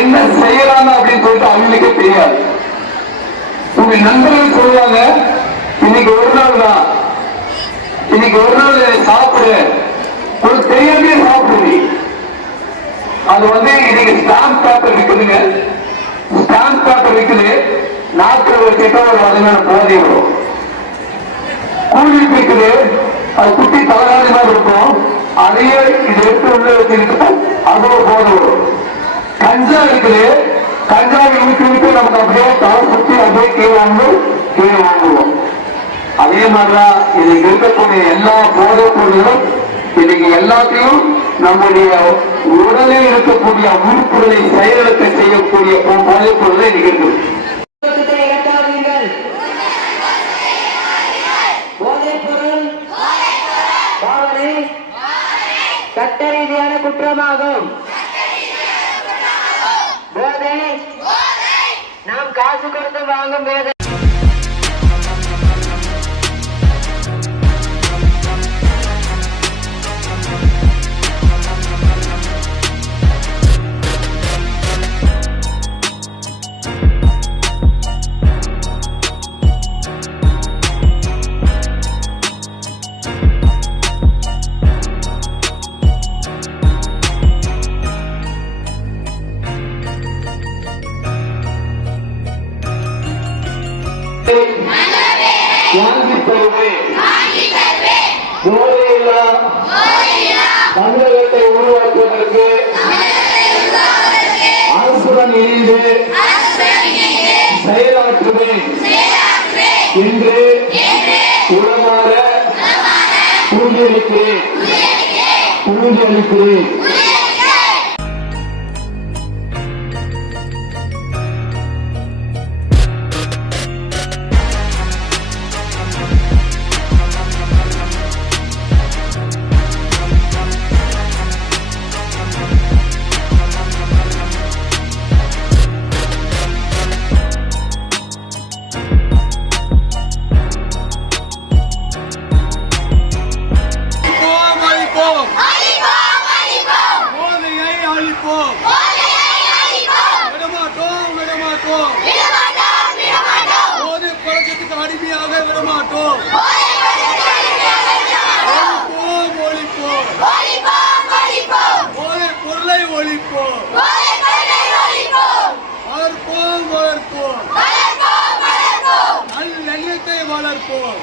என்ன செய்யலாம் அப்படின்னு சொல்லிட்டு அவங்களுக்கே தெரியாது. உங்க நண்பர்கள் சொல்லுவாங்க, இன்னைக்கு ஒரு நாள் தான், இன்னைக்கு ஒரு நாள் சாப்பிடு, ஒரு தெரியாமே சாப்பிடுது. அது இன்னைக்கு ஸ்டாம்ப் பேப்பர் விற்குதுங்க, ஸ்டாம்ப் பேப்பர் விற்குது. நாட்கள் கிட்ட ஒரு வகையான போதை வரும். கூலி விற்குது, அது குட்டி தலகாணி மாதிரி இருக்கும், அதையே இது எடுத்து உள்ள வச்சிருக்கு, அது ஒரு போதை வரும். கஞ்சா இருக்குது, கஞ்சாவை ஊற்றி நமக்கு அப்படியே தலை சுற்றி அப்படியே கீழே வாங்குவோம். அதே மாதிரிதான் இன்னைக்கு இருக்கக்கூடிய எல்லா போதைப் பொருள்களும் இன்னைக்கு எல்லாத்தையும் நம்முடைய உடலில் இருக்கக்கூடிய உறுப்புகளை செயலிழக்க செய்யக்கூடிய போதைப் பொருள்கள் இன்னைக்கு இருக்கு. சட்ட ரீதியான குற்றமாகும். போதை நாம் காசு கொடுத்து வாங்கும் போது போதையில்லா தமிழகத்தை உருவாக்குவதற்கு அரசுடன் இணைந்து செயலாற்றுவேன் என்று உளமாற உறுதியளிக்கிறேன். அடிமையாக விடமாட்டோம். போதை பொருளை ஒழிப்போம். வளர்ப்போம். நல்லெண்ணத்தை வளர்ப்போம்.